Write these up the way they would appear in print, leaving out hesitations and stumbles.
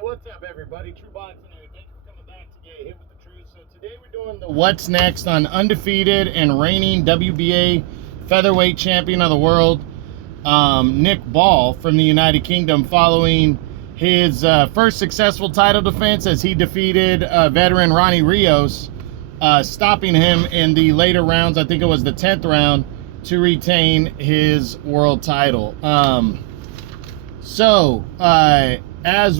What's up, everybody? True Boxing here. Thanks for coming back to get hit with the truth. So today we're doing the What's Next on undefeated and reigning WBA Featherweight Champion of the World, Nick Ball from the United Kingdom, following his first successful title defense as he defeated veteran Ronny Rios, stopping him in the later rounds. I think it was the 10th round to retain his world title. As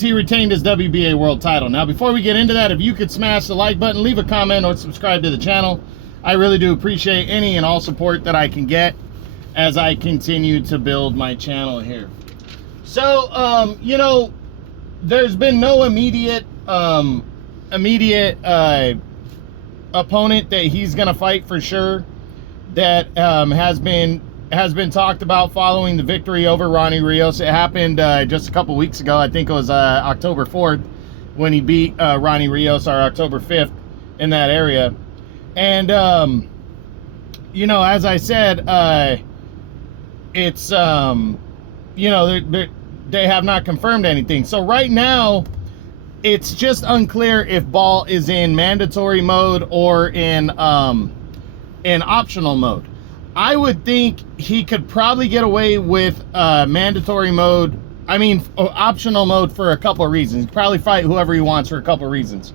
he retained his WBA world title. Now, before we get into that, if you could smash the like button, leave a comment, or subscribe to the channel, I really do appreciate any and all support that I can get as I continue to build my channel here. So, there's been no immediate opponent that he's going to fight for sure that has been talked about following the victory over Ronny Rios. It happened just a couple weeks ago. I think it was October 4th when he beat Ronny Rios, or October 5th, in that area. And, as I said, it's, they have not confirmed anything. So right now, it's just unclear if Ball is in mandatory mode or in optional mode. I would think he could probably get away with mandatory mode. Optional mode for a couple of reasons. He'd probably fight whoever he wants for a couple of reasons.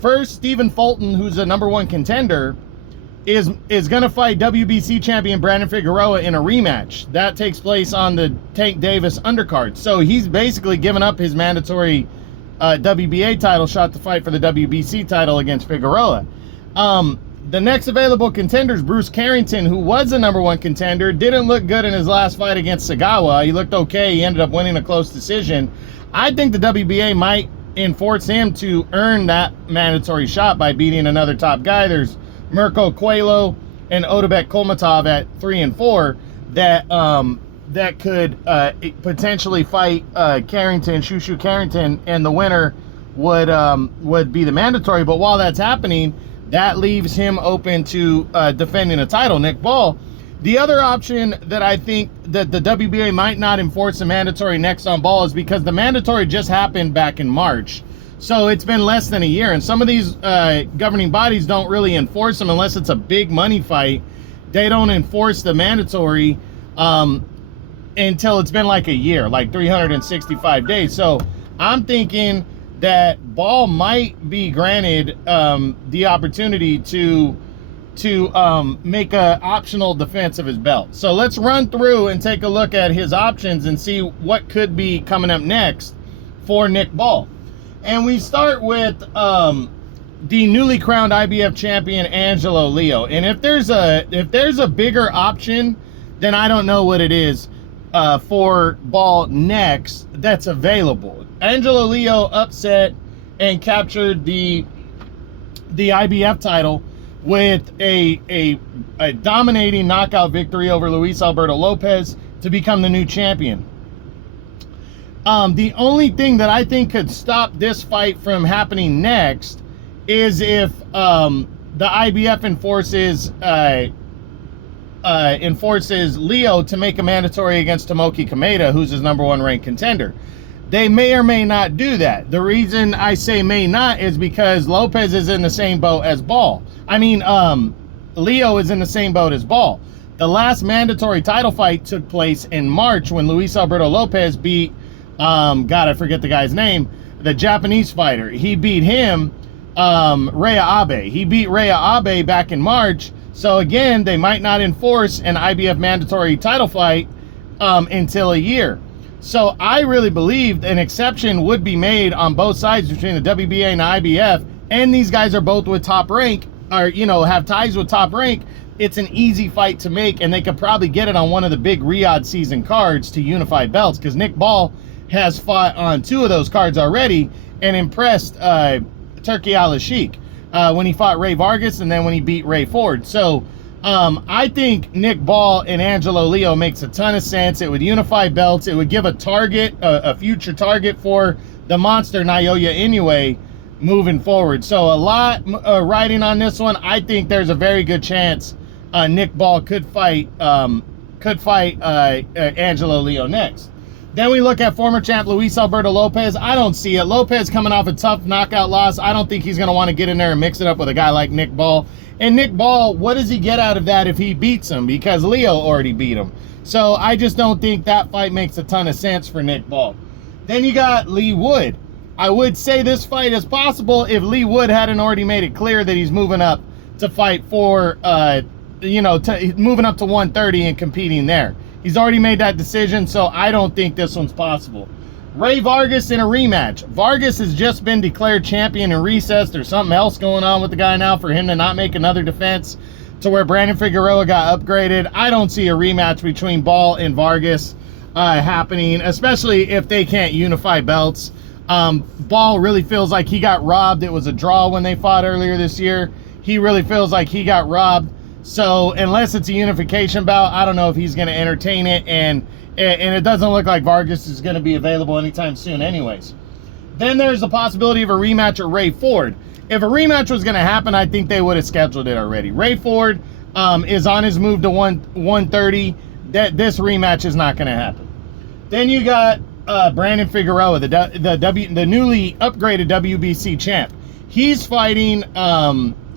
First, Stephen Fulton, who's the #1 contender, is going to fight WBC champion Brandon Figueroa in a rematch. That takes place on the Tank Davis undercard. So he's basically given up his mandatory WBA title shot to fight for the WBC title against Figueroa. The next available contender is Bruce Carrington, who was the #1 contender. Didn't look good in his last fight against Sagawa. He looked okay. He ended up winning a close decision. I think the WBA might enforce him to earn that mandatory shot by beating another top guy. There's Mirko Coelho and Odebek Kolmatov at 3 and 4 that could potentially fight Shushu Carrington, and the winner would be the mandatory. But while that's happening, that leaves him open to defending a title, Nick Ball. The other option that I think that the WBA might not enforce the mandatory next on Ball is because the mandatory just happened back in March. So it's been less than a year, and some of these governing bodies don't really enforce them unless it's a big money fight. They don't enforce the mandatory until it's been like a year, like 365 days. So I'm thinking that Ball might be granted the opportunity to make an optional defense of his belt. So let's run through and take a look at his options and see what could be coming up next for Nick Ball. And we start with the newly crowned IBF champion Angelo Leo. And if there's a bigger option, then I don't know what it is for Ball next that's available. Angelo Leo upset and captured the IBF title with a dominating knockout victory over Luis Alberto Lopez to become the new champion. The only thing that I think could stop this fight from happening next is if the IBF enforces Leo to make a mandatory against Tomoki Kameda, who's his #1 ranked contender. They may or may not do that. The reason I say may not is because Lopez is in the same boat as Ball. Leo is in the same boat as Ball. The last mandatory title fight took place in March when Luis Alberto Lopez beat, I forget the guy's name, the Japanese fighter. He beat him, Rhea Abe. He beat Rhea Abe back in March. So again, they might not enforce an IBF mandatory title fight until a year. So I really believe an exception would be made on both sides between the WBA and the IBF, and these guys are both with top rank, or have ties with top rank. It's an easy fight to make, and they could probably get it on one of the big Riyadh season cards to unify belts, because Nick Ball has fought on 2 of those cards already and impressed Turki Al-Sheikh when he fought Ray Vargas, and then when he beat Ray Ford. So I think Nick Ball and Angelo Leo makes a ton of sense. It would unify belts. It would give a target, a future target for the monster Naoya Inoue moving forward. So a lot riding on this one. I think there's a very good chance Nick Ball could fight Angelo Leo next. Then we look at former champ Luis Alberto Lopez. I don't see it. Lopez coming off a tough knockout loss. I don't think he's going to want to get in there and mix it up with a guy like Nick Ball. And Nick Ball, what does he get out of that if he beats him? Because Leo already beat him. So I just don't think that fight makes a ton of sense for Nick Ball. Then you got Lee Wood. I would say this fight is possible if Lee Wood hadn't already made it clear that he's moving up to fight for, moving up to 130 and competing there. He's already made that decision, so I don't think this one's possible. Ray Vargas in a rematch. Vargas has just been declared champion in recess. There's something else going on with the guy now for him to not make another defense to where Brandon Figueroa got upgraded. I don't see a rematch between Ball and Vargas happening, especially if they can't unify belts. Ball really feels like he got robbed. It was a draw when they fought earlier this year. He really feels like he got robbed. So unless it's a unification bout, I don't know if he's going to entertain it, and it doesn't look like Vargas is going to be available anytime soon anyways. Then there's the possibility of a rematch with Ray Ford. If a rematch was going to happen, I think they would have scheduled it already. Ray Ford is on his move to 130. This rematch is not going to happen. Then you got Brandon Figueroa, the newly upgraded WBC champ. He's fighting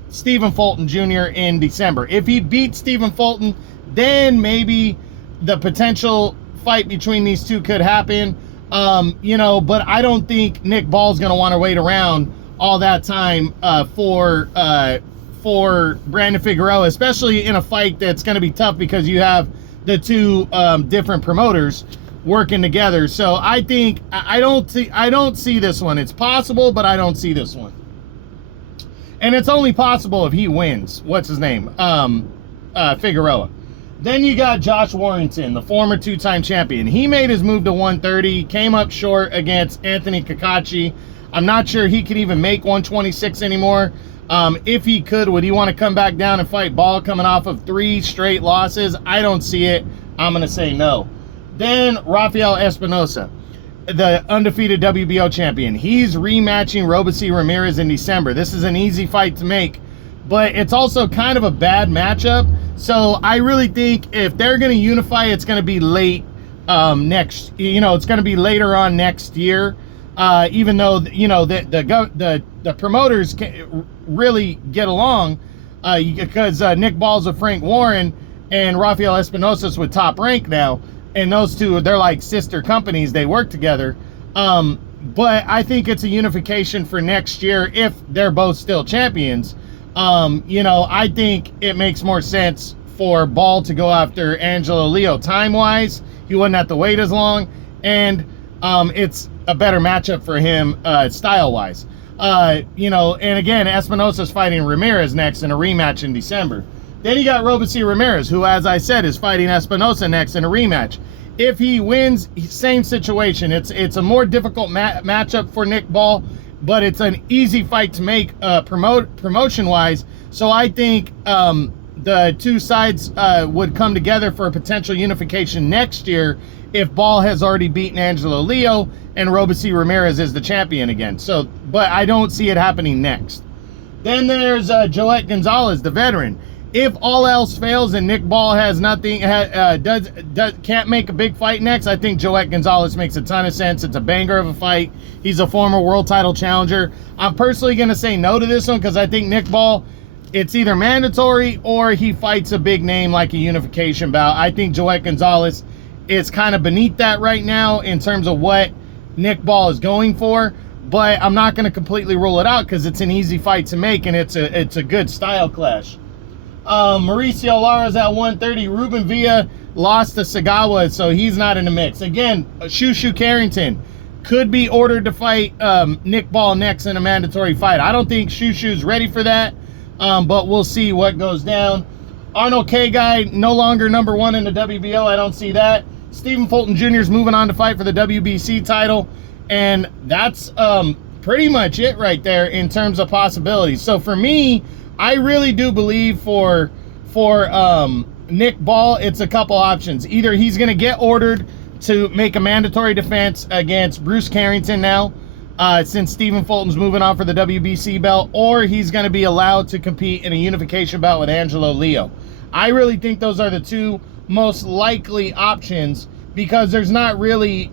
Stephen Fulton Jr. in December. If he beats Stephen Fulton, then maybe the potential fight between these two could happen. But I don't think Nick Ball's going to want to wait around all that time for Brandon Figueroa, especially in a fight that's going to be tough because you have the two different promoters working together. So I think I don't see this one. It's possible, but I don't see this one. And it's only possible if he wins. What's his name? Figueroa. Then you got Josh Warrington, the former two-time champion. He made his move to 130, came up short against Anthony Kakachi. I'm not sure he could even make 126 anymore. If he could, would he want to come back down and fight Ball coming off of 3 straight losses? I don't see it. I'm going to say no. Then Rafael Espinosa, the undefeated WBO champion. He's rematching Robeisy Ramirez in December. This is an easy fight to make, but it's also kind of a bad matchup. So I really think if they're going to unify, it's going to be late it's going to be later on next year. Even though the promoters can really get along because Nick Ball's with Frank Warren and Rafael Espinosa's with Top Rank now. And those two, they're like sister companies. They work together. But I think it's a unification for next year if they're both still champions. I think it makes more sense for Ball to go after Angelo Leo time-wise. He wouldn't have to wait as long. And it's a better matchup for him style-wise. And again, Espinosa's fighting Ramirez next in a rematch in December. Then you got Robeisy Ramirez, who, as I said, is fighting Espinosa next in a rematch. If he wins, same situation. It's a more difficult matchup for Nick Ball, but it's an easy fight to make promotion-wise. So I think the two sides would come together for a potential unification next year if Ball has already beaten Angelo Leo and Robeisy Ramirez is the champion again. But I don't see it happening next. Then there's Joet Gonzalez, the veteran. If all else fails and Nick Ball has nothing, can't make a big fight next, I think Joet Gonzalez makes a ton of sense. It's a banger of a fight. He's a former world title challenger. I'm personally going to say no to this one because I think Nick Ball, it's either mandatory or he fights a big name like a unification bout. I think Joet Gonzalez is kind of beneath that right now in terms of what Nick Ball is going for. But I'm not going to completely rule it out because it's an easy fight to make and it's a good style clash. Mauricio Lara's at 130. Ruben Villa lost to Sagawa, so he's not in the mix. Again, Shushu Carrington could be ordered to fight Nick Ball next in a mandatory fight. I don't think Shushu's ready for that, but we'll see what goes down. Arnold K. Guy, no longer number 1 in the WBO. I don't see that. Stephen Fulton Jr. is moving on to fight for the WBC title, and that's pretty much it right there in terms of possibilities. So for me, I really do believe for Nick Ball, it's a couple options. Either he's going to get ordered to make a mandatory defense against Bruce Carrington now, since Stephen Fulton's moving on for the WBC belt, or he's going to be allowed to compete in a unification bout with Angelo Leo. I really think those are the two most likely options because there's not really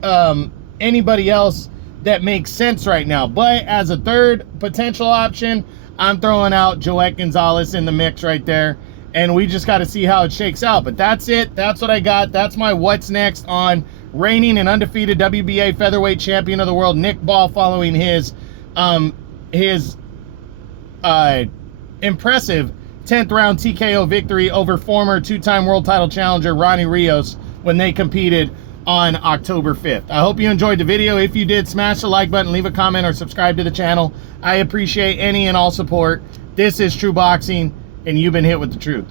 anybody else that makes sense right now. But as a third potential option, I'm throwing out Joet Gonzalez in the mix right there, and we just got to see how it shakes out. But that's it. That's what I got. That's my what's next on reigning and undefeated WBA Featherweight Champion of the World, Nick Ball, following his impressive 10th round TKO victory over former two-time world title challenger Ronny Rios when they competed on October 5th. I hope you enjoyed the video. If you did, smash the like button, leave a comment, or subscribe to the channel. I appreciate any and all support. This is True Boxing, and you've been hit with the truth.